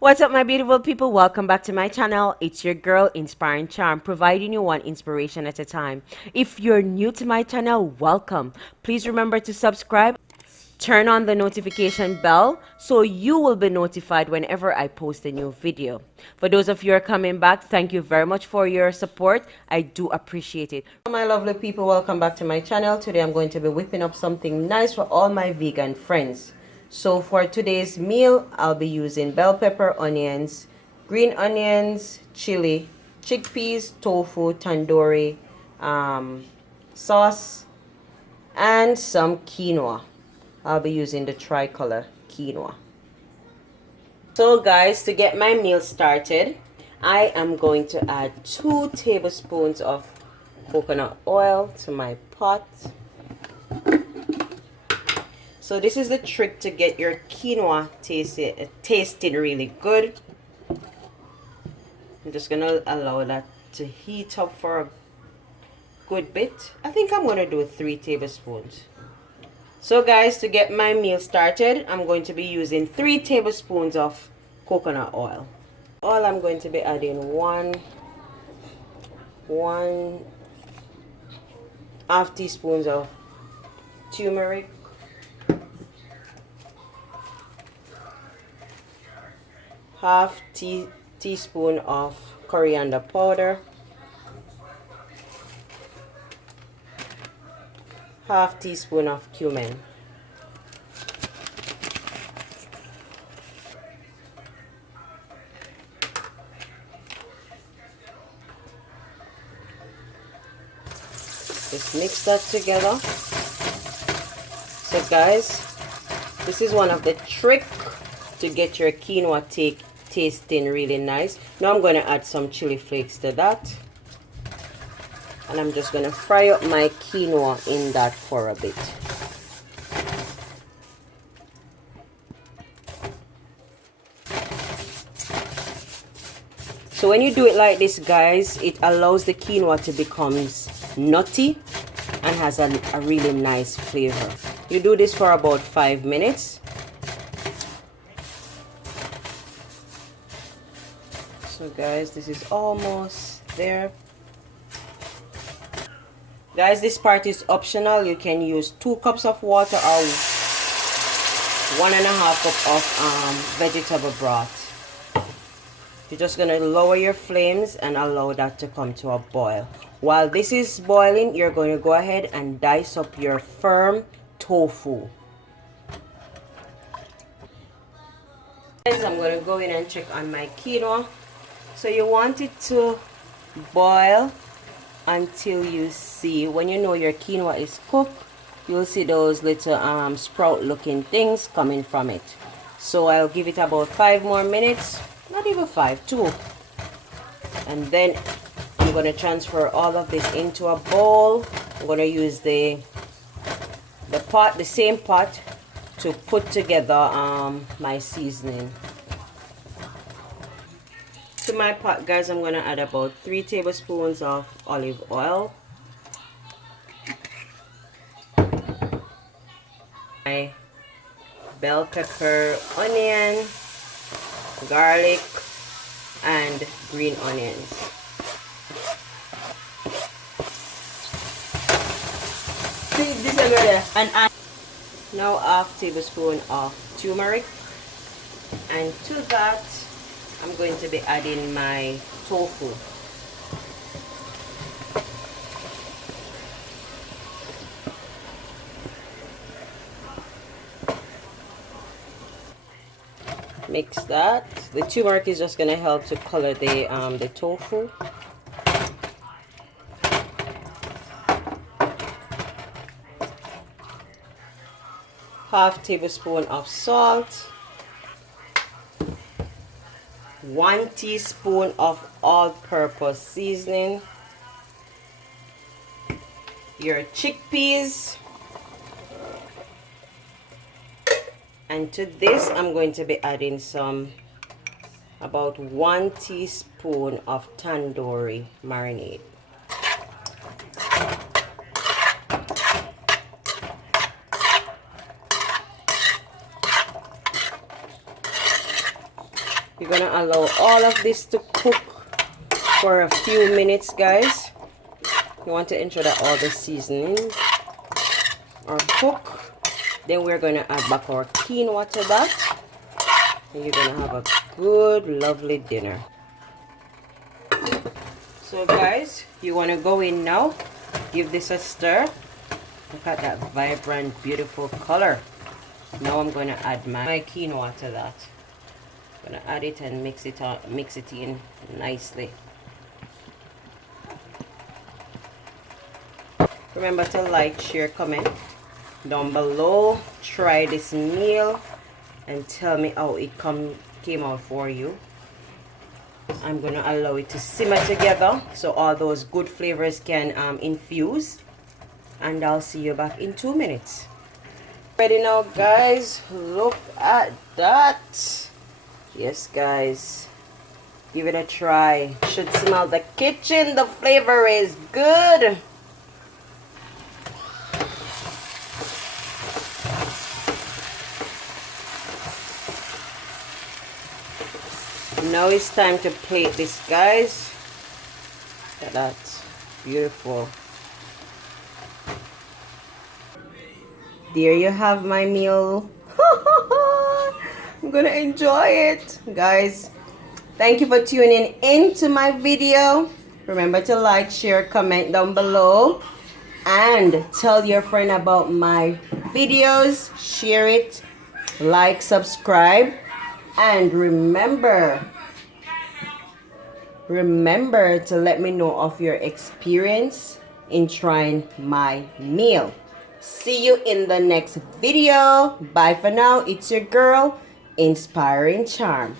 What's up, my beautiful people? Welcome back to my channel. It's your girl, Inspiring Charm, providing you one inspiration at a time. If you're new to my channel, welcome. Please remember to subscribe, turn on the notification bell so you will be notified whenever I post a new video. For those of you who are coming back, thank you very much for your support. I do appreciate it. My lovely people, welcome back to my channel. Today I'm going to be whipping up something nice for all my vegan friends. So for today's meal, I'll be using bell pepper, onions, green onions, chili, chickpeas, tofu, tandoori, sauce, and some quinoa. I'll be using the tricolor quinoa. So guys, to get my meal started, I am going to add 2 tablespoons of coconut oil to my pot. So this is the trick to get your quinoa tasting really good. I'm just going to allow that to heat up for a good bit. I think I'm going to do 3 tablespoons. So guys, to get my meal started, I'm going to be using 3 tablespoons of coconut oil. I'm going to be adding one half teaspoons of turmeric, half teaspoon of coriander powder, half teaspoon of cumin. Just mix that together. So guys, this is one of the tricks to get your quinoa tasting really nice. Now I'm going to add some chili flakes to that. And I'm just going to fry up my quinoa in that for a bit. So when you do it like this, guys, it allows the quinoa to become nutty and has a really nice flavor. You do this for about 5 minutes. So guys, this is almost there. Guys, this part is optional. You can use 2 cups of water or 1.5 cup of vegetable broth. You're just going to lower your flames and allow that to come to a boil. While this is boiling, you're going to go ahead and dice up your firm tofu. Guys, I'm going to go in and check on my quinoa. So you want it to boil until you see, when you know your quinoa is cooked, you'll see those little sprout looking things coming from it. So I'll give it about 5 more minutes, not even 5, 2. And then I'm going to transfer all of this into a bowl. I'm going to use the same pot to put together my seasoning. To my pot, guys, I'm going to add about 3 tablespoons of olive oil, my bell pepper, onion, garlic, and green onions. See, this is already and now half tablespoon of turmeric, and to that I'm going to be adding my tofu. Mix that. The turmeric is just going to help to color the tofu. Half tablespoon of salt. 1 teaspoon of all-purpose seasoning, your chickpeas, and to this I'm going to be adding about 1 teaspoon of Tandori marinade. You're gonna allow all of this to cook for a few minutes, guys. You want to ensure that all the seasoning are cooked. Then we're gonna add back our quinoa to that. And you're gonna have a good, lovely dinner. So guys, you wanna go in now, give this a stir. Look at that vibrant, beautiful color. Now I'm gonna add my quinoa to that. I'm gonna add it and mix it in nicely. Remember to like, share, comment down below. Try this meal and tell me how it came out for you. I'm gonna allow it to simmer together so all those good flavors can infuse, and I'll see you back in 2 minutes. Ready now, guys. Look at that. Yes, guys, give it a try. Should smell the kitchen. The flavor is good. Now it's time to plate this, guys. Look at that. Beautiful. There you have my meal. I'm gonna enjoy it, guys. Thank you for tuning in to my video. Remember to like, share, comment down below, and tell your friend about my videos. Share it, like, subscribe, and remember to let me know of your experience in trying my meal. See you in the next video. Bye for now. It's your girl, Inspiring Charm.